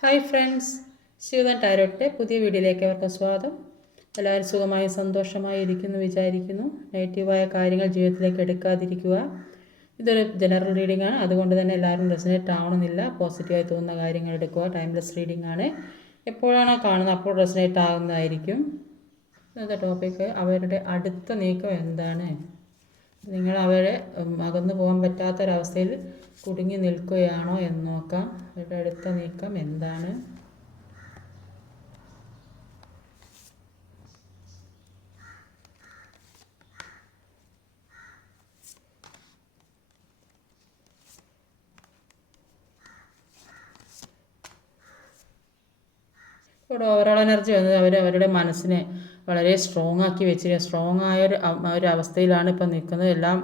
Hi friends Shivan ടാരോട്ടെ പുതിയ വീഡിയോയിലേക്ക് അവർക്ക് സ്വാഗതം. എല്ലാവരും സുഖമായി സന്തോഷമായി ഇരിക്കുന്നു വിചാരിക്കുന്നു. നെഗറ്റീവായ കാര്യങ്ങൾ ജീവിതത്തിലേക്ക് എടുക്കാതിരിക്കുക. ഇതൊരു ജനറൽ റീഡിംഗ് ആണ്. അതുകൊണ്ട് തന്നെ എല്ലാവരും റെസിനേറ്റ് ആവണമെന്നില്ല. പോസിറ്റീവായി തോന്നുന്ന കാര്യങ്ങൾ എടുക്കുക. ടൈംലെസ് റീഡിംഗ് ആണ്. എപ്പോഴാണോ കാണുന്നത് അപ്പോൾ റെസിനേറ്റ് ആകുന്നതായിരിക്കും ഇന്നത്തെ ടോപ്പിക്ക് അവരുടെ അടുത്ത നീക്കം എന്താണ്? നിങ്ങൾ അവരെ അകന്നു പോകാൻ പറ്റാത്തൊരവസ്ഥയിൽ കുടുങ്ങി നിൽക്കുകയാണോ എന്ന് നോക്കാം. അവരുടെ അടുത്ത നീക്കം എന്താണ്? ഇവിടെ ഓവറോൾ എനർജി വന്നത് അവർ അവരുടെ മനസ്സിനെ വളരെ സ്ട്രോങ് ആക്കി വെച്ചിരിക്കുക സ്ട്രോങ് ആയ ഒരു ഒരു അവസ്ഥയിലാണ് ഇപ്പം നിൽക്കുന്നത്. എല്ലാം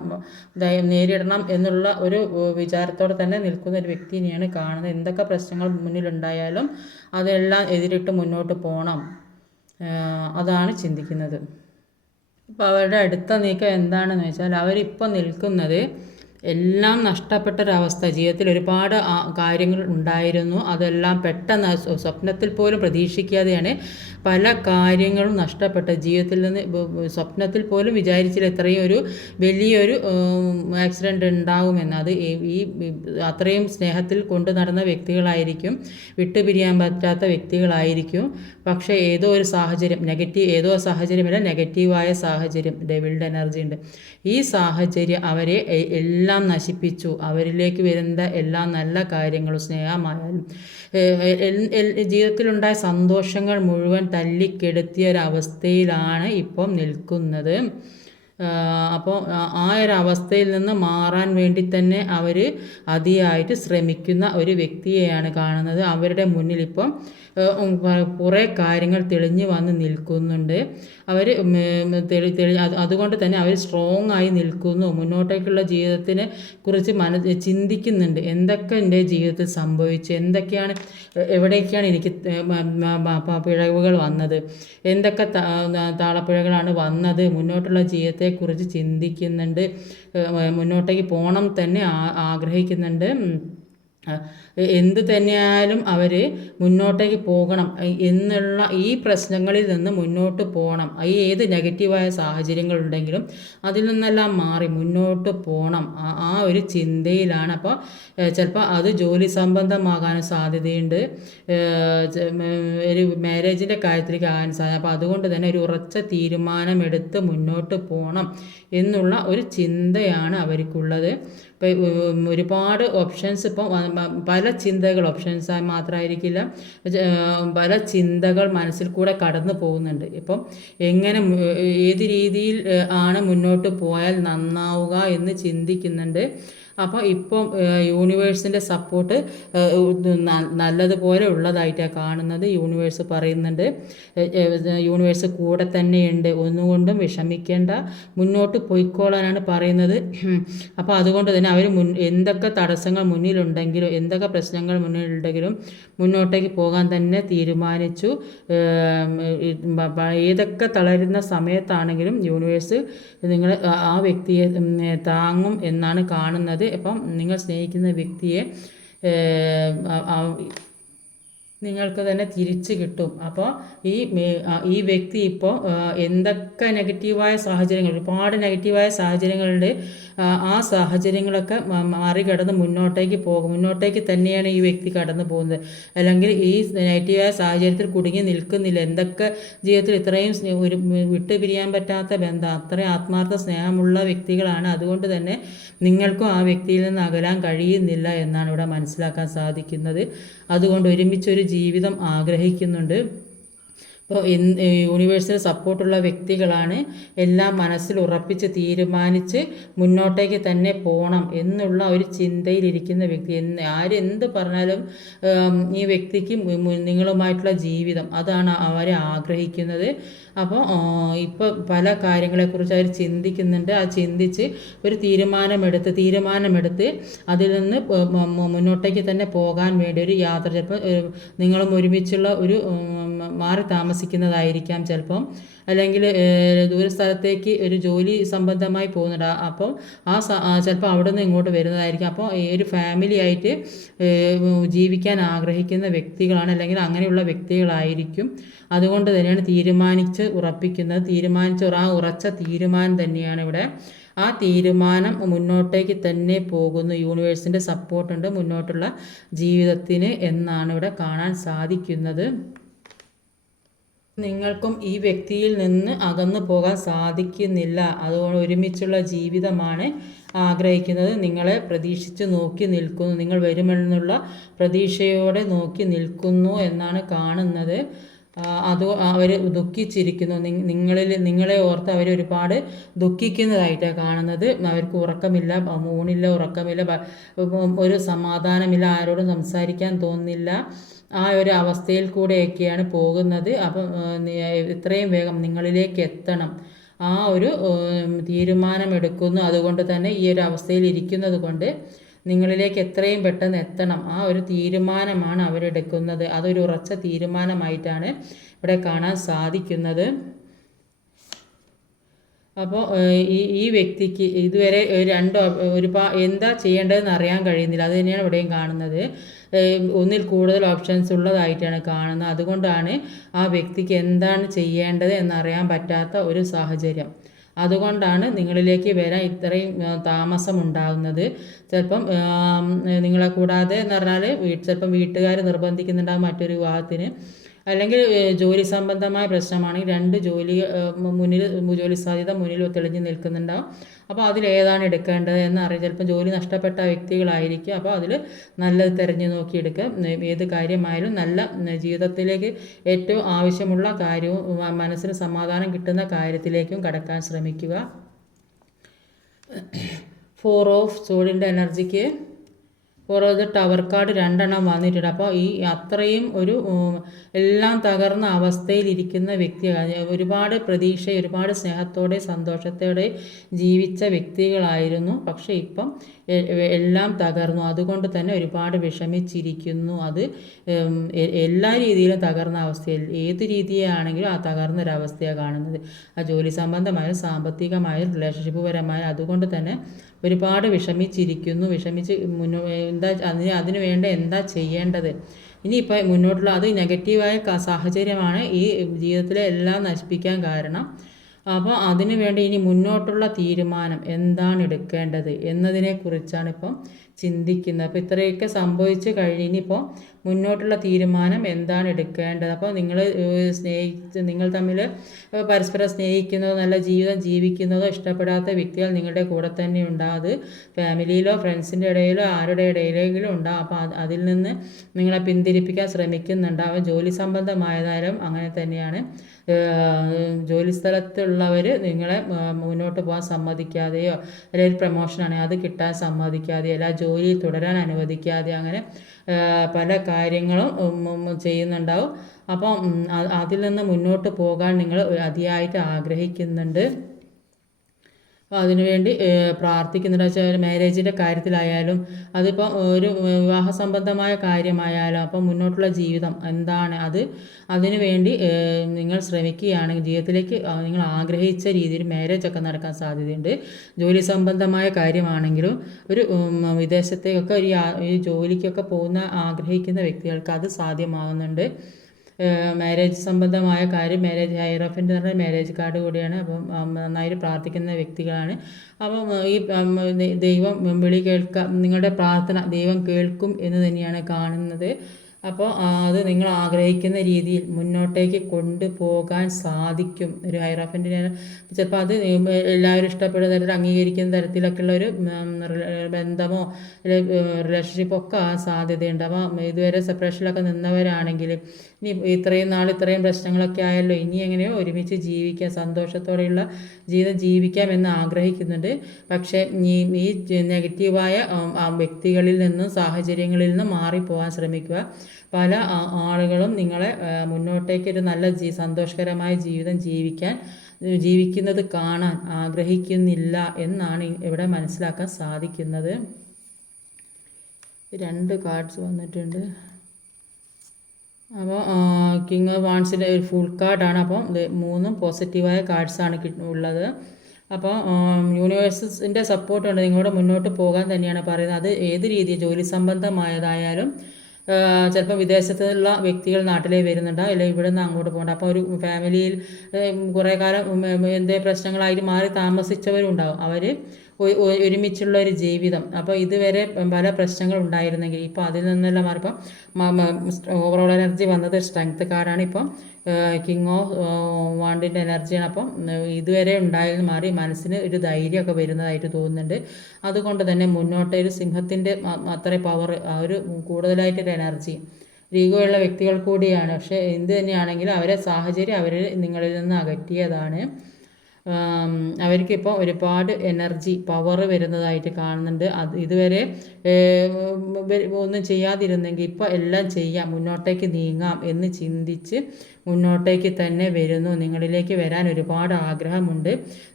നേരിടണം എന്നുള്ള ഒരു വിചാരത്തോടെ തന്നെ നിൽക്കുന്ന ഒരു വ്യക്തിനെയാണ് കാണുന്നത്. എന്തൊക്കെ പ്രശ്നങ്ങൾ മുന്നിലുണ്ടായാലും അതെല്ലാം എതിരിട്ട് മുന്നോട്ട് പോകണം. അതാണ് ചിന്തിക്കുന്നത്. അപ്പോൾ അവരുടെ അടുത്ത നീക്കം എന്താണെന്ന് വെച്ചാൽ അവരിപ്പോൾ നിൽക്കുന്നത് എല്ലാം നഷ്ടപ്പെട്ടൊരവസ്ഥ. ജീവിതത്തിൽ ഒരുപാട് കാര്യങ്ങൾ ഉണ്ടായിരുന്നു. അതെല്ലാം പെട്ടെന്ന് സ്വപ്നത്തിൽ പോലും പ്രതീക്ഷിക്കാതെയാണ് പല കാര്യങ്ങളും നഷ്ടപ്പെട്ട ജീവിതത്തിൽ നിന്ന് സ്വപ്നത്തിൽ പോലും വിചാരിച്ചില്ല ഇത്രയും ഒരു വലിയൊരു ആക്സിഡന്റ് ഉണ്ടാകുമെന്ന് അത് ഈ അത്രയും സ്നേഹത്തിൽ കൊണ്ടു നടന്ന വ്യക്തികളായിരിക്കും വിട്ടുപിരിയാൻ പറ്റാത്ത വ്യക്തികളായിരിക്കും. പക്ഷേ ഏതോ ഒരു സാഹചര്യം നെഗറ്റീവ് ഏതോ സാഹചര്യമല്ല നെഗറ്റീവായ സാഹചര്യം ഡെവിൾഡ് എനർജി ഉണ്ട്. ഈ സാഹചര്യം അവരെ എ- എല്ലാം നശിപ്പിച്ചു. അവരിലേക്ക് വരുന്ന എല്ലാ നല്ല കാര്യങ്ങളും സ്നേഹമായാലും ജീവിതത്തിലുണ്ടായ സന്തോഷങ്ങൾ മുഴുവൻ തല്ലിക്കെടുത്തിയ ഒരവസ്ഥയിലാണ് ഇപ്പം നിൽക്കുന്നത്. അപ്പോൾ ആ ഒരു അവസ്ഥയിൽ നിന്ന് മാറാൻ വേണ്ടി തന്നെ അവർ അതിയായിട്ട് ശ്രമിക്കുന്ന ഒരു വ്യക്തിയെയാണ് കാണുന്നത്. അവരുടെ മുന്നിൽ ഇപ്പം കുറേ കാര്യങ്ങൾ തെളിഞ്ഞു വന്ന് നിൽക്കുന്നുണ്ട്. അവർ അതുകൊണ്ട് തന്നെ അവർ സ്ട്രോങ് ആയി നിൽക്കുന്നു. മുന്നോട്ടേക്കുള്ള ജീവിതത്തിനെ കുറിച്ച് മന ചിന്തിക്കുന്നുണ്ട്. എന്തൊക്കെ എന്റെ ജീവിതത്തിൽ സംഭവിച്ചു? എന്തൊക്കെയാണ് എവിടെയൊക്കെയാണ് എനിക്ക് പിഴവുകൾ വന്നത്? എന്തൊക്കെ താളപ്പിഴകളാണ് വന്നത്? മുന്നോട്ടുള്ള ജീവിതത്തെക്കുറിച്ച് ചിന്തിക്കുന്നുണ്ട്. മുന്നോട്ടേക്ക് പോകണം തന്നെ ആഗ്രഹിക്കുന്നുണ്ട്. എന്ത് തന്നെയായാലും അവർ മുന്നോട്ടേക്ക് പോകണം. എന്നുള്ള ഈ പ്രശ്നങ്ങളിൽ നിന്ന് മുന്നോട്ട് പോകണം. ഈ ഏത് നെഗറ്റീവായ സാഹചര്യങ്ങളുണ്ടെങ്കിലും അതിൽ നിന്നെല്ലാം മാറി മുന്നോട്ട് പോകണം. ആ- ഒരു ചിന്തയിലാണ്. അപ്പോൾ ചിലപ്പോൾ അത് ജോലി സംബന്ധമാകാനും സാധ്യതയുണ്ട്. ഒരു മാരേജിന്റെ കാര്യത്തിലേക്ക് ആകാൻ സാധ്യത. അപ്പോൾ അതുകൊണ്ട് തന്നെ ഒരു ഉറച്ച തീരുമാനമെടുത്ത് മുന്നോട്ട് പോകണം എന്നുള്ള ഒരു ചിന്തയാണ് അവർക്കുള്ളത്. ഇപ്പോൾ ഒരുപാട് ഓപ്ഷൻസ് ഇപ്പം പല ചിന്തകൾ ഓപ്ഷൻസ് മാത്രമായിരിക്കില്ല പല ചിന്തകൾ മനസ്സിൽ കൂടെ കടന്നു പോകുന്നുണ്ട്. ഇപ്പം എങ്ങനെ ഏത് രീതിയിൽ ആണ് മുന്നോട്ട് പോയാൽ നന്നാവുക എന്ന് ചിന്തിക്കുന്നുണ്ട്. അപ്പോൾ ഇപ്പം യൂണിവേഴ്സിന്റെ സപ്പോർട്ട് നല്ലതുപോലെ ഉള്ളതായിട്ടാണ് കാണുന്നത്. യൂണിവേഴ്സ് പറയുന്നുണ്ട് യൂണിവേഴ്സ് കൂടെ തന്നെയുണ്ട്. ഒന്നുകൊണ്ടും വിഷമിക്കേണ്ട. മുന്നോട്ട് പോയിക്കോളാനാണ് പറയുന്നത്. അപ്പോൾ അതുകൊണ്ട് തന്നെ അവർ മുൻ എന്തൊക്കെ തടസ്സങ്ങൾ മുന്നിലുണ്ടെങ്കിലും എന്തൊക്കെ പ്രശ്നങ്ങൾ മുന്നിലുണ്ടെങ്കിലും മുന്നോട്ടേക്ക് പോകാൻ തന്നെ തീരുമാനിച്ചു. ഏതൊക്കെ തളരുന്ന സമയത്താണെങ്കിലും യൂണിവേഴ്സ് നിങ്ങൾ ആ വ്യക്തിയെ താങ്ങും എന്നാണ് കാണുന്നത്. അപ്പം നിങ്ങൾ സ്നേഹിക്കുന്ന വ്യക്തിയെ നിങ്ങൾക്ക് തന്നെ തിരിച്ച് കിട്ടും. അപ്പോൾ ഈ ഈ വ്യക്തി ഇപ്പോൾ എന്തൊക്കെ നെഗറ്റീവായ സാഹചര്യങ്ങൾ ഒരുപാട് നെഗറ്റീവായ സാഹചര്യങ്ങളുണ്ട് ആ, സാഹചര്യങ്ങളൊക്കെ മറികടന്ന് മുന്നോട്ടേക്ക് പോകും. മുന്നോട്ടേക്ക് തന്നെയാണ് ഈ വ്യക്തി കടന്നു പോകുന്നത്. അല്ലെങ്കിൽ ഈ നെഗറ്റീവായ സാഹചര്യത്തിൽ കുടുങ്ങി നിൽക്കുന്നില്ല. എന്തൊക്കെ ജീവിതത്തിൽ ഇത്രയും ഒരു വിട്ടു പിരിയാൻ പറ്റാത്ത ബന്ധം അത്രയും ആത്മാർത്ഥ സ്നേഹമുള്ള വ്യക്തികളാണ്. അതുകൊണ്ട് തന്നെ നിങ്ങൾക്കും ആ വ്യക്തിയിൽ നിന്ന് അകലാൻ കഴിയുന്നില്ല എന്നാണ് ഇവിടെ മനസ്സിലാക്കാൻ സാധിക്കുന്നത്. അതുകൊണ്ട് ഒരുമിച്ചൊരു ജീവിതം ആഗ്രഹിക്കുന്നുണ്ട്. ഇപ്പോൾ യൂണിവേഴ്സിന് സപ്പോർട്ടുള്ള വ്യക്തികളാണ് എല്ലാം മനസ്സിൽ ഉറപ്പിച്ച് തീരുമാനിച്ച് മുന്നോട്ടേക്ക് തന്നെ പോകണം എന്നുള്ള ഒരു ചിന്തയിലിരിക്കുന്ന വ്യക്തി. എന്ന് ആരെന്ത് പറഞ്ഞാലും ഈ വ്യക്തിക്ക് നിങ്ങളുമായിട്ടുള്ള ജീവിതം അതാണ് അവരെ ആഗ്രഹിക്കുന്നത്. അപ്പോൾ ഇപ്പോൾ പല കാര്യങ്ങളെക്കുറിച്ച് അവർ ചിന്തിക്കുന്നുണ്ട്. ആ ചിന്തിച്ച് ഒരു തീരുമാനമെടുത്ത് തീരുമാനമെടുത്ത് അതിൽ നിന്ന് മുന്നോട്ടേക്ക് തന്നെ പോകാൻ വേണ്ടി ഒരു യാത്ര. ചിലപ്പോൾ നിങ്ങളും ഒരുമിച്ചുള്ള ഒരു മാറി താമസിക്കുന്നതായിരിക്കാം ചിലപ്പം. അല്ലെങ്കിൽ ദൂരസ്ഥലത്തേക്ക് ഒരു ജോലി സംബന്ധമായി പോകുന്നുണ്ട്. അപ്പം ആ ചിലപ്പോൾ അവിടെ നിന്ന് ഇങ്ങോട്ട് വരുന്നതായിരിക്കും. അപ്പോൾ ഒരു ഫാമിലി ആയിട്ട് ജീവിക്കാൻ ആഗ്രഹിക്കുന്ന വ്യക്തികളാണ് അല്ലെങ്കിൽ അങ്ങനെയുള്ള വ്യക്തികളായിരിക്കും. അതുകൊണ്ട് തന്നെയാണ് തീരുമാനിച്ച് ഉറപ്പിക്കുന്നത്. തീരുമാനിച്ച ആ ഉറച്ച തീരുമാനം തന്നെയാണ് ഇവിടെ. ആ തീരുമാനം മുന്നോട്ടേക്ക് തന്നെ പോകുന്നു. യൂണിവേഴ്സിന്റെ സപ്പോർട്ടുണ്ട് മുന്നോട്ടുള്ള ജീവിതത്തിന് എന്നാണ് ഇവിടെ കാണാൻ സാധിക്കുന്നത്. നിങ്ങൾക്കും ഈ വ്യക്തിയിൽ നിന്ന് അകന്നു പോകാൻ സാധിക്കുന്നില്ല. അതുകൊണ്ട് ഒരുമിച്ചുള്ള ജീവിതമാണ് ആഗ്രഹിക്കുന്നത്. നിങ്ങളെ പ്രതീക്ഷിച്ച് നോക്കി നിൽക്കുന്നു. നിങ്ങൾ വരുമെന്നുള്ള പ്രതീക്ഷയോടെ നോക്കി നിൽക്കുന്നു എന്നാണ് കാണുന്നത്. അത് അവർ ദുഃഖിച്ചിരിക്കുന്നു. നിങ്ങളിൽ നിങ്ങളെ ഓർത്ത് അവർ ഒരുപാട് ദുഃഖിക്കുന്നതായിട്ടാണ് കാണുന്നത്. അവർക്ക് ഉറക്കമില്ല ഊണില്ല ഉറക്കമില്ല ഒരു സമാധാനമില്ല ആരോടും സംസാരിക്കാൻ തോന്നുന്നില്ല. ആ ഒരു അവസ്ഥയിൽ കൂടെയൊക്കെയാണ് പോകുന്നത്. അപ്പം ഇത്രയും വേഗം നിങ്ങളിലേക്ക് എത്തണം. ആ ഒരു തീരുമാനമെടുക്കുന്നു. അതുകൊണ്ട് തന്നെ ഈ ഒരു അവസ്ഥയിൽ ഇരിക്കുന്നത് കൊണ്ട് നിങ്ങളിലേക്ക് എത്രയും പെട്ടെന്ന് എത്തണം. ആ ഒരു തീരുമാനമാണ് അവരെടുക്കുന്നത് അതൊരു ഉറച്ച തീരുമാനമായിട്ടാണ് ഇവിടെ കാണാൻ സാധിക്കുന്നത്. അപ്പോൾ ഈ ഈ വ്യക്തിക്ക് ഇതുവരെ ഒരു രണ്ട് ഒരുപാ എന്താ ചെയ്യേണ്ടതെന്ന് അറിയാൻ കഴിയുന്നില്ല. അത് തന്നെയാണ് ഇവിടെയും കാണുന്നത്. ഒന്നിൽ കൂടുതൽ ഓപ്ഷൻസ് ഉള്ളതായിട്ടാണ് കാണുന്നത്. അതുകൊണ്ടാണ് ആ വ്യക്തിക്ക് എന്താണ് ചെയ്യേണ്ടത് എന്നറിയാൻ പറ്റാത്ത ഒരു സാഹചര്യം. അതുകൊണ്ടാണ് നിങ്ങളിലേക്ക് വരാൻ ഇത്രയും താമസം ഉണ്ടാകുന്നത് ചിലപ്പം നിങ്ങളെ കൂടാതെ എന്ന് പറഞ്ഞാൽ വീട്ട് ചിലപ്പം വീട്ടുകാർ നിർബന്ധിക്കുന്നുണ്ടാകും മറ്റൊരു വിവാഹത്തിന്. അല്ലെങ്കിൽ ജോലി സംബന്ധമായ പ്രശ്നമാണെങ്കിൽ രണ്ട് ജോലി മുന്നിൽ ജോലി സാധ്യത മുന്നിൽ തെളിഞ്ഞു നിൽക്കുന്നുണ്ടാവും. അപ്പോൾ അതിലേതാണ് എടുക്കേണ്ടത് എന്ന് അറിയാം. ചിലപ്പോൾ ജോലി നഷ്ടപ്പെട്ട വ്യക്തികളായിരിക്കും. അപ്പോൾ അതിൽ നല്ലത് തിരഞ്ഞു നോക്കി എടുക്കുക. ഏത് കാര്യമായാലും നല്ല ജീവിതത്തിലേക്ക് ഏറ്റവും ആവശ്യമുള്ള കാര്യവും മനസ്സിന് സമാധാനം കിട്ടുന്ന കാര്യത്തിലേക്കും കടക്കാൻ ശ്രമിക്കുക. ഫോർ ഓഫ് സോഡിന്റെ എനർജിക്ക് ദ ടവർ കാർഡ് രണ്ടെണ്ണം വന്നിട്ടുണ്ട്. അപ്പോൾ ഈ അത്രയും ഒരു എല്ലാം തകർന്ന അവസ്ഥയിലിരിക്കുന്ന വ്യക്തി ഒരുപാട് പ്രതീക്ഷ ഒരുപാട് സ്നേഹത്തോടെ സന്തോഷത്തോടെ ജീവിച്ച വ്യക്തികളായിരുന്നു. പക്ഷേ ഇപ്പം എല്ലാം തകർന്നു. അതുകൊണ്ട് തന്നെ ഒരുപാട് വിഷമിച്ചിരിക്കുന്നു. അത് എല്ലാ രീതിയിലും തകർന്ന അവസ്ഥയിൽ ഏത് രീതിയാണെങ്കിലും ആ തകർന്നൊരവസ്ഥയാണ് കാണുന്നത്. ആ ജോലി സംബന്ധമായാലും സാമ്പത്തികമായാലും റിലേഷൻഷിപ്പ് പരമായാലും അതുകൊണ്ട് തന്നെ ഒരുപാട് വിഷമിച്ചിരിക്കുന്നു വിഷമിച്ച് മുന്നോ എന്താ അതിന് അതിന് വേണ്ട എന്താ ചെയ്യേണ്ടത്? ഇനി ഇനിയിപ്പോൾ മുന്നോട്ടുള്ള അത് നെഗറ്റീവായ സാഹചര്യമാണ് ഈ ജീവിതത്തിലെ എല്ലാം നശിപ്പിക്കാൻ കാരണം. അപ്പോൾ അതിനു വേണ്ടി ഇനി മുന്നോട്ടുള്ള തീരുമാനം എന്താണ് എടുക്കേണ്ടത് എന്നതിനെക്കുറിച്ചാണ് ഇപ്പം ചിന്തിക്കുന്നത്. അപ്പോൾ ഇത്രയൊക്കെ സംഭവിച്ചു കഴിഞ്ഞ് ഇനിയിപ്പോൾ മുന്നോട്ടുള്ള തീരുമാനം എന്താണ് എടുക്കേണ്ടത്? അപ്പോൾ നിങ്ങൾ സ്നേഹിച്ച് നിങ്ങൾ തമ്മിൽ പരസ്പരം സ്നേഹിക്കുന്നതോ നല്ല ജീവിതം ജീവിക്കുന്നതോ ഇഷ്ടപ്പെടാത്ത വ്യക്തികൾ നിങ്ങളുടെ കൂടെ തന്നെ ഉണ്ടാകും ഫാമിലിയിലോ ഫ്രണ്ട്സിന്റെ ഇടയിലോ ആരുടെ ഇടയിലെങ്കിലും ഉണ്ടാകും അപ്പോൾ അതിൽ നിന്ന് നിങ്ങളെ പിന്തിരിപ്പിക്കാൻ ശ്രമിക്കുന്നുണ്ടാവും. ജോലി സംബന്ധമായതായാലും അങ്ങനെ തന്നെയാണ്. ജോലി സ്ഥലത്തുള്ളവർ നിങ്ങളെ മുന്നോട്ട് പോകാൻ സമ്മതിക്കാതെയോ അല്ലെങ്കിൽ പ്രൊമോഷനാണെങ്കിൽ അത് കിട്ടാൻ സമ്മതിക്കാതെയോ അല്ല ജോലിയിൽ തുടരാൻ അനുവദിക്കാതെ അങ്ങനെ പല കാര്യങ്ങളും ചെയ്യുന്നുണ്ടാവും. അപ്പം അതിൽ നിന്ന് മുന്നോട്ട് പോകാൻ നിങ്ങൾ അതിയായിട്ട് ആഗ്രഹിക്കുന്നുണ്ട്. അപ്പോൾ അതിനുവേണ്ടി പ്രാർത്ഥിക്കുന്നുണ്ട്. വെച്ചാൽ മാരേജിന്റെ കാര്യത്തിലായാലും അതിപ്പോൾ ഒരു വിവാഹ സംബന്ധമായ കാര്യമായാലും അപ്പം മുന്നോട്ടുള്ള ജീവിതം എന്താണ് അത് അതിനു വേണ്ടി നിങ്ങൾ ശ്രമിക്കുകയാണെങ്കിൽ ജീവിതത്തിലേക്ക് നിങ്ങൾ ആഗ്രഹിച്ച രീതിയിൽ മാരേജ് ഒക്കെ നടക്കാൻ സാധ്യതയുണ്ട്. ജോലി സംബന്ധമായ കാര്യമാണെങ്കിലും ഒരു വിദേശത്തേക്കൊക്കെ ഒരു ജോലിക്കൊക്കെ പോകുന്ന ആഗ്രഹിക്കുന്ന വ്യക്തികൾക്ക് അത് സാധ്യമാകുന്നുണ്ട് മാരേജ് സംബന്ധമായ കാര്യം മാരേജ് ഹൈറഫിന്റെ പറഞ്ഞ മാരേജ് കാർഡ് കൂടിയാണ്. അപ്പം നന്നായിട്ട് പ്രാർത്ഥിക്കുന്ന വ്യക്തികളാണ്. അപ്പം ഈ ദൈവം വിളി കേൾക്കാം നിങ്ങളുടെ പ്രാർത്ഥന ദൈവം കേൾക്കും എന്ന് തന്നെയാണ് കാണുന്നത്. അപ്പോൾ അത് നിങ്ങൾ ആഗ്രഹിക്കുന്ന രീതിയിൽ മുന്നോട്ടേക്ക് കൊണ്ടുപോകാൻ സാധിക്കും. ഒരു ഹൈറാഫിന്റെ ചിലപ്പോൾ അത് എല്ലാവരും ഇഷ്ടപ്പെടുന്ന തരത്തിൽ അംഗീകരിക്കുന്ന തരത്തിലൊക്കെയുള്ള ഒരു ബന്ധമോ റിലേഷൻഷിപ്പോ ഒക്കെ ആ സാധ്യതയുണ്ട്. അപ്പോൾ ഇതുവരെ സെപ്പറേഷനിലൊക്കെ നിന്നവരാണെങ്കിൽ ഇനി ഇത്രയും നാൾ ഇത്രയും പ്രശ്നങ്ങളൊക്കെ ആയല്ലോ ഇനി എങ്ങനെയോ ഒരുമിച്ച് ജീവിക്കാം സന്തോഷത്തോടെയുള്ള ജീവിതം ജീവിക്കാം എന്ന് ആഗ്രഹിക്കുന്നുണ്ട്. പക്ഷേ ഈ ഈ നെഗറ്റീവായ വ്യക്തികളിൽ നിന്നും സാഹചര്യങ്ങളിൽ നിന്നും മാറിപ്പോകാൻ ശ്രമിക്കുക. പല ആളുകളും നിങ്ങളെ മുന്നോട്ടേക്ക് ഒരു നല്ല ജീ സന്തോഷകരമായ ജീവിതം ജീവിക്കാൻ ജീവിക്കുന്നത് കാണാൻ ആഗ്രഹിക്കുന്നില്ല എന്നാണ് ഇവിടെ മനസ്സിലാക്കാൻ സാധിക്കുന്നത്. രണ്ട് കാർഡ്സ് വന്നിട്ടുണ്ട്. അപ്പോൾ കിങ് ഓഫ് വാൺസിന്റെ ഒരു ഫുൾ കാർഡാണ് അപ്പം മൂന്നും പോസിറ്റീവായ കാർഡ്സാണ് ഉള്ളത്. അപ്പോൾ യൂണിവേഴ്സിന്റെ സപ്പോർട്ട് ഉണ്ട് നിങ്ങളോട് മുന്നോട്ട് പോകാൻ തന്നെയാണ് പറയുന്നത്. അത് ഏത് രീതി ജോലി സംബന്ധമായതായാലും ചിലപ്പോൾ വിദേശത്തുള്ള വ്യക്തികൾ നാട്ടിലേക്ക് വരുന്നുണ്ട് അല്ലെങ്കിൽ ഇവിടെ നിന്ന് അങ്ങോട്ട് പോകണ്ട. അപ്പോൾ ഒരു ഫാമിലിയിൽ കുറേ കാലം എന്തേ പ്രശ്നങ്ങളായിട്ട് മാറി താമസിച്ചവരുണ്ടാവും. അവർ ഒരുമിച്ചുള്ള ഒരു ജീവിതം. അപ്പോൾ ഇതുവരെ പല പ്രശ്നങ്ങൾ ഉണ്ടായിരുന്നെങ്കിൽ ഇപ്പോൾ അതിൽ നിന്നെല്ലാം മാറിപ്പം ഓവറോൾ എനർജി വന്നത് സ്ട്രെങ്ത് കാർഡാണ്. ഇപ്പം കിങ് ഓഫ് വാണ്ടിന്റെ എനർജിയാണ് അപ്പം ഇതുവരെ ഉണ്ടായത് മാറി മനസ്സിന് ഒരു ധൈര്യമൊക്കെ വരുന്നതായിട്ട് തോന്നുന്നുണ്ട്. അതുകൊണ്ട് തന്നെ മുന്നോട്ട് ഒരു സിംഹത്തിന്റെ അത്ര പവർ ആ ഒരു കൂടുതലായിട്ടൊരു എനർജി ഈഗോയുള്ള വ്യക്തികൾ കൂടിയാണ്. പക്ഷേ എന്ത് തന്നെയാണെങ്കിലും അവരെ സാഹചര്യം അവരെ നിങ്ങളിൽ നിന്ന് അകറ്റിയതാണ്. അവർക്കിപ്പോൾ ഒരുപാട് എനർജി പവർ വരുന്നതായിട്ട് കാണുന്നുണ്ട്. അത് ഇതുവരെ ഒന്നും ചെയ്യാതിരുന്നെങ്കിൽ ഇപ്പോൾ എല്ലാം ചെയ്യാം മുന്നോട്ടേക്ക് നീങ്ങാം എന്ന് ചിന്തിച്ച് മുന്നോട്ടേക്ക് തന്നെ വരുന്നു. നിങ്ങളിലേക്ക് വരാൻ ഒരുപാട് ആഗ്രഹമുണ്ട്.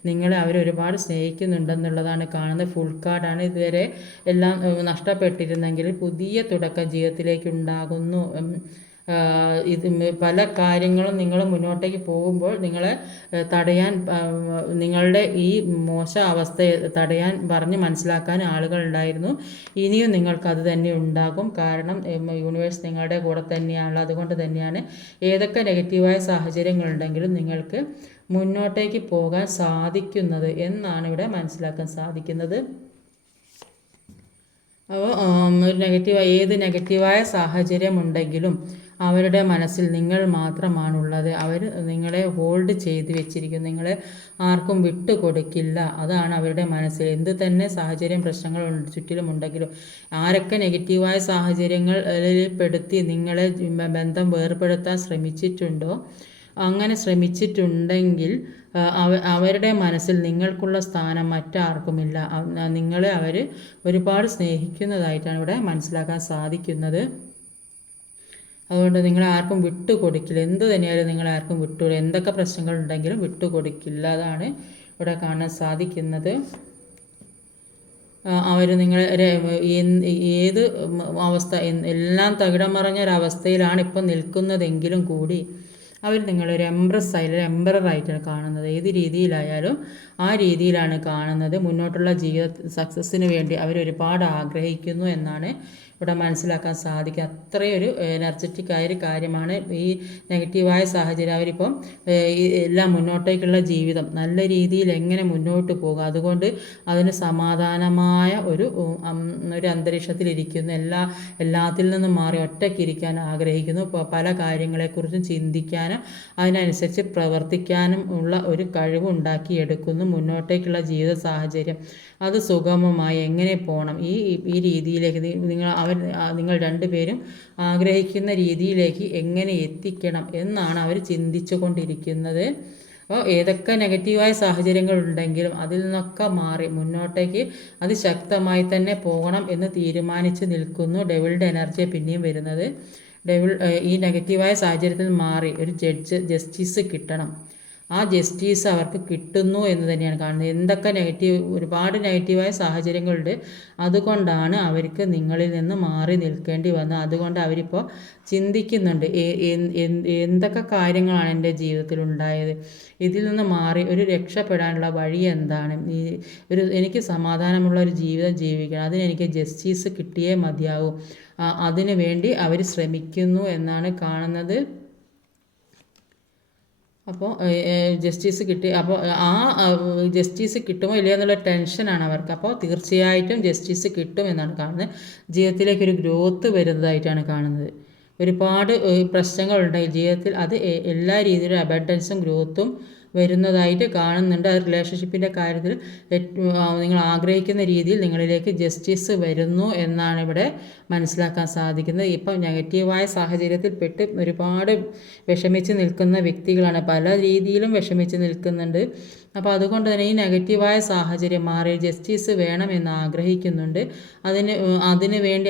നിങ്ങളെ അവർ ഒരുപാട് സ്നേഹിക്കുന്നുണ്ടെന്നുള്ളതാണ് കാണുന്നത്. ഫുൾ കാർഡാണ് ഇതുവരെ എല്ലാം നഷ്ടപ്പെട്ടിരുന്നെങ്കിൽ പുതിയ തുടക്കം ജീവിതത്തിലേക്ക് ഉണ്ടാകുന്നു. ഇത് പല കാര്യങ്ങളും നിങ്ങൾ മുന്നോട്ടേക്ക് പോകുമ്പോൾ നിങ്ങളെ തടയാൻ നിങ്ങളുടെ ഈ മോശ അവസ്ഥയെ തടയാൻ പറഞ്ഞ് മനസ്സിലാക്കാൻ ആളുകൾ ഉണ്ടായിരുന്നു. ഇനിയും നിങ്ങൾക്ക് അത് തന്നെ ഉണ്ടാകും. കാരണം യൂണിവേഴ്സ് നിങ്ങളുടെ കൂടെ തന്നെയാണല്ലോ അതുകൊണ്ട് തന്നെയാണ്. ഏതൊക്കെ നെഗറ്റീവായ സാഹചര്യങ്ങളുണ്ടെങ്കിലും നിങ്ങൾക്ക് മുന്നോട്ടേക്ക് പോകാൻ സാധിക്കുന്നത് എന്നാണ് ഇവിടെ മനസ്സിലാക്കാൻ സാധിക്കുന്നത്. അപ്പോൾ ഒരു നെഗറ്റീവ് ഏത് നെഗറ്റീവായ സാഹചര്യമുണ്ടെങ്കിലും അവരുടെ മനസ്സിൽ നിങ്ങൾ മാത്രമാണുള്ളത്. അവർ നിങ്ങളെ ഹോൾഡ് ചെയ്ത് വെച്ചിരിക്കും നിങ്ങളെ ആർക്കും വിട്ടു കൊടുക്കില്ല അതാണ് അവരുടെ മനസ്സിൽ. എന്ത് തന്നെ സാഹചര്യം പ്രശ്നങ്ങൾ ചുറ്റിലും ഉണ്ടെങ്കിലും ആരൊക്കെ നെഗറ്റീവായ സാഹചര്യങ്ങളിൽ പെടുത്തി നിങ്ങളെ ബന്ധം വേർപെടുത്താൻ ശ്രമിച്ചിട്ടുണ്ടോ? അങ്ങനെ ശ്രമിച്ചിട്ടുണ്ടെങ്കിൽ അവരുടെ മനസ്സിൽ നിങ്ങൾക്കുള്ള സ്ഥാനം മറ്റാർക്കുമില്ല. നിങ്ങളെ അവർ ഒരുപാട് സ്നേഹിക്കുന്നതായിട്ടാണ് ഇവിടെ മനസ്സിലാക്കാൻ സാധിക്കുന്നത്. അതുകൊണ്ട് നിങ്ങൾ ആർക്കും വിട്ടുകൊടുക്കില്ല. എന്ത് തന്നെയായാലും നിങ്ങൾ ആർക്കും വിട്ടു എന്തൊക്കെ പ്രശ്നങ്ങൾ ഉണ്ടെങ്കിലും വിട്ടുകൊടുക്കില്ല. അതാണ് ഇവിടെ കാണാൻ സാധിക്കുന്നത്. അവർ നിങ്ങളെ ഏത് അവസ്ഥ എല്ലാം തകിടം മറഞ്ഞ ഒരവസ്ഥയിലാണ് ഇപ്പം നിൽക്കുന്നതെങ്കിലും കൂടി. അവർ നിങ്ങളൊരു എംപ്രസ് ആയാലും എംബറായിട്ടാണ് കാണുന്നത്. ഏത് രീതിയിലായാലും ആ രീതിയിലാണ് കാണുന്നത്. മുന്നോട്ടുള്ള ജീവിത സക്സസ്സിന് വേണ്ടി അവർ ഒരുപാട് ആഗ്രഹിക്കുന്നു എന്നാണ് ഇവിടെ മനസ്സിലാക്കാൻ സാധിക്കുക. അത്രയൊരു എനർജറ്റിക് ആയൊരു കാര്യമാണ്. ഈ നെഗറ്റീവായ സാഹചര്യം. അവരിപ്പം എല്ലാം മുന്നോട്ടേക്കുള്ള ജീവിതം നല്ല രീതിയിൽ എങ്ങനെ മുന്നോട്ട് പോകുക അതുകൊണ്ട് അതിന് സമാധാനമായ ഒരു ഒരു അന്തരീക്ഷത്തിലിരിക്കുന്നു എല്ലാ എല്ലാത്തിൽ നിന്നും മാറി ഒറ്റയ്ക്കിരിക്കാൻ ആഗ്രഹിക്കുന്നു. പല കാര്യങ്ങളെക്കുറിച്ചും ചിന്തിക്കാനും അതിനനുസരിച്ച് പ്രവർത്തിക്കാനും ഉള്ള ഒരു കഴിവ് ഉണ്ടാക്കിയെടുക്കുന്നു മുന്നോട്ടേക്കുള്ള ജീവിത സാഹചര്യം. അത് സുഗമമായി എങ്ങനെ പോകണം ഈ ഈ രീതിയിലേക്ക് നിങ്ങൾ അവർ നിങ്ങൾ രണ്ടുപേരും ആഗ്രഹിക്കുന്ന രീതിയിലേക്ക് എങ്ങനെ എത്തിക്കണം എന്നാണ് അവർ ചിന്തിച്ചു കൊണ്ടിരിക്കുന്നത് അപ്പോൾ ഏതൊക്കെ നെഗറ്റീവായ സാഹചര്യങ്ങൾ ഉണ്ടെങ്കിലും അതിൽ നിന്നൊക്കെ മാറി മുന്നോട്ടേക്ക് അത് ശക്തമായി തന്നെ പോകണം എന്ന് തീരുമാനിച്ച് നിൽക്കുന്നു ഡെവിൾഡ് എനർജി പിന്നെയും വരുന്നത്. ഡെവിൾ ഈ നെഗറ്റീവായ സാഹചര്യത്തിൽ മാറി ഒരു ജഡ്ജ് ജസ്റ്റിസ് കിട്ടണം. ആ ജസ്റ്റിസ് അവർക്ക് കിട്ടുന്നു എന്ന് തന്നെയാണ് കാണുന്നത്. എന്തൊക്കെ നെഗറ്റീവ് ഒരുപാട് നെഗറ്റീവായ സാഹചര്യങ്ങളുണ്ട്. അതുകൊണ്ടാണ് അവർക്ക് നിങ്ങളിൽ നിന്ന് മാറി നിൽക്കേണ്ടി വന്നത്. അതുകൊണ്ട് അവരിപ്പോൾ ചിന്തിക്കുന്നുണ്ട് എന്തൊക്കെ കാര്യങ്ങളാണ് എന്റെ ജീവിതത്തിൽ ഉണ്ടായത്? ഇതിൽ നിന്ന് മാറി ഒരു രക്ഷപ്പെടാനുള്ള വഴി എന്താണ്? ഈ ഒരു എനിക്ക് സമാധാനമുള്ള ഒരു ജീവിതം ജീവിക്കണം. അതിന് എനിക്ക് ജസ്റ്റിസ് കിട്ടിയേ മതിയാവും. അതിനു വേണ്ടി അവർ ശ്രമിക്കുന്നു എന്നാണ് കാണുന്നത്. അപ്പോൾ ജസ്റ്റിസ് കിട്ടി അപ്പോൾ ആ ജസ്റ്റിസ് കിട്ടുമോ ഇല്ലയോ എന്നുള്ള ടെൻഷനാണ് അവർക്ക്. അപ്പോൾ തീർച്ചയായിട്ടും ജസ്റ്റിസ് കിട്ടും എന്നാണ് കാണുന്നത്. ജീവിതത്തിലേക്ക് ഒരു ഗ്രോത്ത് വരുന്നതായിട്ടാണ് കാണുന്നത്. ഒരുപാട് പ്രശ്നങ്ങളുണ്ടായി ജീവിതത്തിൽ അത് എല്ലാ രീതിയിലും അബൻഡൻസും ഗ്രോത്തും വരുന്നതായിട്ട് കാണുന്നുണ്ട്. അത് റിലേഷൻഷിപ്പിന്റെ കാര്യത്തിൽ നിങ്ങൾ ആഗ്രഹിക്കുന്ന രീതിയിൽ നിങ്ങളിലേക്ക് ജസ്റ്റിസ് വരുന്നു എന്നാണ് ഇവിടെ മനസ്സിലാക്കാൻ സാധിക്കുന്നത്. ഇപ്പം നെഗറ്റീവായ സാഹചര്യത്തിൽ പെട്ട് ഒരുപാട് വിഷമിച്ച് നിൽക്കുന്ന വ്യക്തികളാണ്. പല രീതിയിലും വിഷമിച്ച് നിൽക്കുന്നുണ്ട്. അപ്പോൾ അതുകൊണ്ട് തന്നെ ഈ നെഗറ്റീവായ സാഹചര്യം മാറി ജസ്റ്റിസ് വേണമെന്ന് ആഗ്രഹിക്കുന്നുണ്ട്. അതിന് അതിന് വേണ്ടി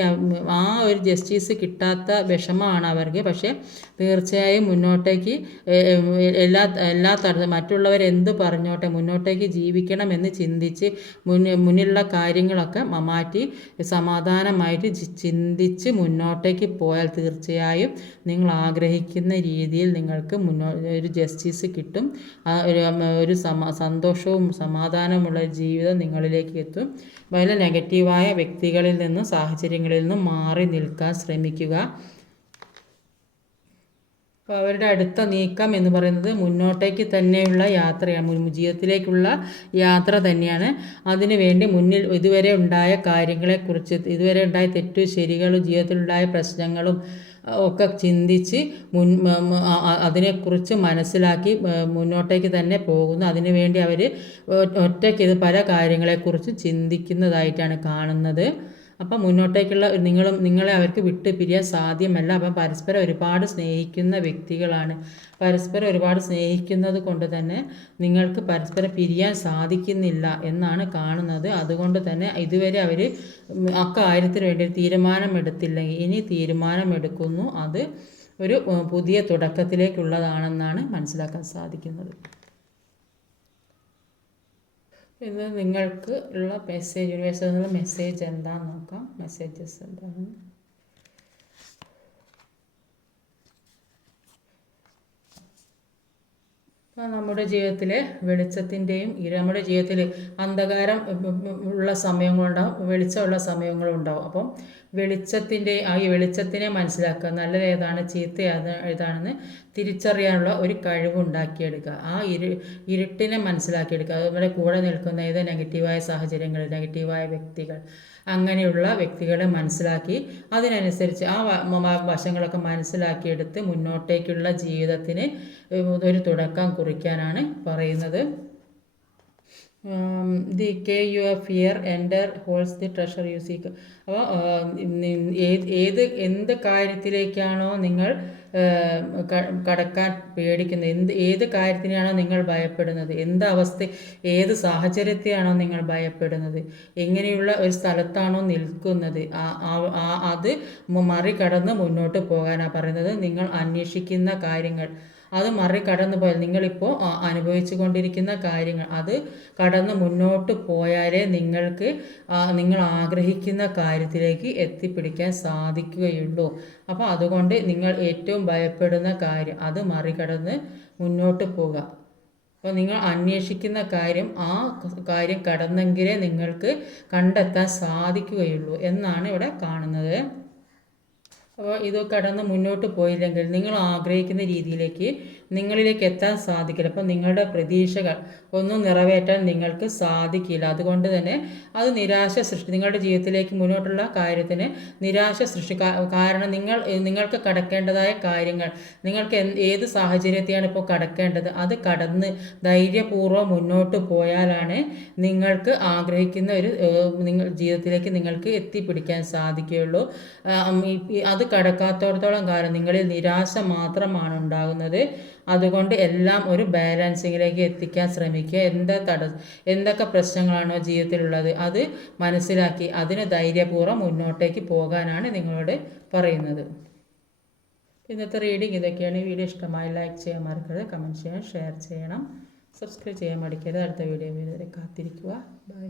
ആ ഒരു ജസ്റ്റിസ് കിട്ടാത്ത വിഷമമാണ് അവർക്ക്. പക്ഷേ തീർച്ചയായും മുന്നോട്ടേക്ക് എല്ലാ എല്ലാ തടസ്സം മറ്റുള്ളവരെന്ത് പറഞ്ഞോട്ടെ മുന്നോട്ടേക്ക് ജീവിക്കണമെന്ന് ചിന്തിച്ച് മുന്നിലുള്ള കാര്യങ്ങളൊക്കെ മാറ്റി സമാധാനമായിട്ട് ചിന്തിച്ച് മുന്നോട്ടേക്ക് പോയാൽ തീർച്ചയായും നിങ്ങൾ ആഗ്രഹിക്കുന്ന രീതിയിൽ നിങ്ങൾക്ക് മുന്നോ ഒരു ജസ്റ്റിസ് കിട്ടും. ഒരു ഒരു സമ സന്തോഷവും സമാധാനമുള്ള ജീവിതം നിങ്ങളിലേക്ക് എത്തും. വളരെ നെഗറ്റീവായ വ്യക്തികളിൽ നിന്നും സാഹചര്യങ്ങളിൽ നിന്നും മാറി നിൽക്കാൻ ശ്രമിക്കുക. അപ്പോൾ അവരുടെ അടുത്ത നീക്കം എന്ന് പറയുന്നത് മുന്നോട്ടേക്ക് തന്നെയുള്ള യാത്രയാണ്. ജീവിതത്തിലേക്കുള്ള യാത്ര തന്നെയാണ്. അതിനു വേണ്ടി മുന്നിൽ ഇതുവരെ ഉണ്ടായ കാര്യങ്ങളെക്കുറിച്ച് ഇതുവരെ ഉണ്ടായ തെറ്റു ശരികളും ജീവിതത്തിലുണ്ടായ പ്രശ്നങ്ങളും ഒക്കെ ചിന്തിച്ച് മുൻ അതിനെക്കുറിച്ച് മനസ്സിലാക്കി മുന്നോട്ടേക്ക് തന്നെ പോകുന്നു. അതിനുവേണ്ടി അവർ ഒറ്റയ്ക്ക് ഇത് പല കാര്യങ്ങളെക്കുറിച്ച് ചിന്തിക്കുന്നതായിട്ടാണ് കാണുന്നത്. അപ്പം മുന്നോട്ടേക്കുള്ള നിങ്ങളും നിങ്ങളെ അവർക്ക് വിട്ട് പിരിയാൻ സാധ്യമല്ല. അപ്പം പരസ്പരം ഒരുപാട് സ്നേഹിക്കുന്ന വ്യക്തികളാണ്. പരസ്പരം ഒരുപാട് സ്നേഹിക്കുന്നത് കൊണ്ട് തന്നെ നിങ്ങൾക്ക് പരസ്പരം പിരിയാൻ സാധിക്കുന്നില്ല എന്നാണ് കാണുന്നത്. അതുകൊണ്ട് തന്നെ ഇതുവരെ അവർ അക്കാര്യത്തിന് വേണ്ടി തീരുമാനമെടുത്തില്ലെങ്കിൽ ഇനി തീരുമാനമെടുക്കുന്നു. അത് ഒരു പുതിയ തുടക്കത്തിലേക്കുള്ളതാണെന്നാണ് മനസ്സിലാക്കാൻ സാധിക്കുന്നത്. ഇത് നിങ്ങൾക്ക് ഉള്ള മെസ്സേജ് യൂണിവേഴ്സിൽ നിന്നുള്ള മെസ്സേജ് എന്താണെന്ന് നോക്കാം. മെസ്സേജസ് എന്താണ്? നമ്മുടെ ജീവിതത്തിൽ വെളിച്ചത്തിന്റെയും നമ്മുടെ ജീവിതത്തിൽ അന്ധകാരം ഉള്ള സമയങ്ങളുണ്ടാവും വെളിച്ചമുള്ള സമയങ്ങളും ഉണ്ടാവും അപ്പം വെളിച്ചത്തിന്റെ ആ ഈ വെളിച്ചത്തിനെ മനസ്സിലാക്കുക. നല്ലത് ഏതാണ്? ചീത്ത ഏതാണെന്ന് തിരിച്ചറിയാനുള്ള ഒരു കഴിവ് ഉണ്ടാക്കിയെടുക്കുക ആ ഇരു ഇരുട്ടിനെ മനസ്സിലാക്കിയെടുക്കുക. അതുപോലെ കൂടെ നിൽക്കുന്ന ഏത് നെഗറ്റീവായ സാഹചര്യങ്ങൾ നെഗറ്റീവായ വ്യക്തികൾ അങ്ങനെയുള്ള വ്യക്തികളെ മനസ്സിലാക്കി അതിനനുസരിച്ച് ആ വശങ്ങളൊക്കെ മനസ്സിലാക്കിയെടുത്ത് മുന്നോട്ടേക്കുള്ള ജീവിതത്തിന് ഒരു തുടക്കം കുറിക്കാനാണ് പറയുന്നത്. The K U F year enter holes the treasure you seek അപ്പോൾ ഏത് ഏത് എന്ത് കാര്യത്തിലേക്കാണോ നിങ്ങൾ കടക്കാൻ പേടിക്കുന്നത്? എന്ത് ഏത് കാര്യത്തിനാണോ നിങ്ങൾ ഭയപ്പെടുന്നത്? എന്ത് അവസ്ഥ ഏത് സാഹചര്യത്തെയാണോ നിങ്ങൾ ഭയപ്പെടുന്നത്? എങ്ങനെയുള്ള ഒരു സ്ഥലത്താണോ നിൽക്കുന്നത്? അത് മറികടന്ന് മുന്നോട്ട് പോകാനാണ് പറയുന്നത്. നിങ്ങൾ അന്വേഷിക്കുന്ന കാര്യങ്ങൾ. അത് മറികടന്നു പോയാൽ നിങ്ങളിപ്പോൾ അനുഭവിച്ചു കൊണ്ടിരിക്കുന്ന കാര്യങ്ങൾ അത് കടന്ന് മുന്നോട്ട് പോയാലേ നിങ്ങൾക്ക് നിങ്ങൾ ആഗ്രഹിക്കുന്ന കാര്യത്തിലേക്ക് എത്തിപ്പിടിക്കാൻ സാധിക്കുകയുള്ളൂ. അപ്പോൾ അതുകൊണ്ട് നിങ്ങൾ ഏറ്റവും ഭയപ്പെടുന്ന കാര്യം അത് മറികടന്ന് മുന്നോട്ട് പോവുക. അപ്പോൾ നിങ്ങൾ അന്വേഷിക്കുന്ന കാര്യം ആ കാര്യം കടന്നെങ്കിലേ നിങ്ങൾക്ക് കണ്ടെത്താൻ സാധിക്കുകയുള്ളൂ എന്നാണ് ഇവിടെ കാണുന്നത്. അപ്പോൾ ഇത് കടന്ന് മുന്നോട്ട് പോയില്ലെങ്കിൽ നിങ്ങൾ ആഗ്രഹിക്കുന്ന രീതിയിലേക്ക് നിങ്ങളിലേക്ക് എത്താൻ സാധിക്കില്ല. അപ്പം നിങ്ങളുടെ പ്രതീക്ഷകൾ ഒന്നും നിറവേറ്റാൻ നിങ്ങൾക്ക് സാധിക്കില്ല. അതുകൊണ്ട് തന്നെ അത് നിരാശ സൃഷ്ടി നിങ്ങളുടെ ജീവിതത്തിലേക്ക് മുന്നോട്ടുള്ള കാര്യത്തിന് നിരാശ സൃഷ്ടി. കാരണം നിങ്ങൾ നിങ്ങൾക്ക് കടക്കേണ്ടതായ കാര്യങ്ങൾ നിങ്ങൾക്ക് ഏത് സാഹചര്യത്തെയാണ് ഇപ്പോൾ കടക്കേണ്ടത്? അത് കടന്ന് ധൈര്യപൂർവം മുന്നോട്ട് പോയാലാണ് നിങ്ങൾക്ക് ആഗ്രഹിക്കുന്ന ഒരു നിങ്ങൾ ജീവിതത്തിലേക്ക് നിങ്ങൾക്ക് എത്തിപ്പിടിക്കാൻ സാധിക്കുകയുള്ളൂ. അത് കടക്കാത്തോടത്തോളം കാലം നിങ്ങളിൽ നിരാശ മാത്രമാണ് ഉണ്ടാകുന്നത്. അതുകൊണ്ട് എല്ലാം ഒരു ബാലൻസിങ്ങിലേക്ക് എത്തിക്കാൻ ശ്രമിക്കുക. എന്താ തട എന്തൊക്കെ പ്രശ്നങ്ങളാണോ ജീവിതത്തിലുള്ളത് അത് മനസ്സിലാക്കി അതിന് ധൈര്യപൂർവം മുന്നോട്ടേക്ക് പോകാനാണ് നിങ്ങളോട് പറയുന്നത്. ഇന്നത്തെ റീഡിങ് ഇതൊക്കെയാണ്. വീഡിയോ ഇഷ്ടമായി ലൈക്ക് ചെയ്യാൻ മറക്കരുത്. കമന്റ് ചെയ്യാൻ ഷെയർ ചെയ്യണം. സബ്സ്ക്രൈബ് ചെയ്യാൻ മടിക്കരുത്. അടുത്ത വീഡിയോ വരെ കാത്തിരിക്കുക. ബൈ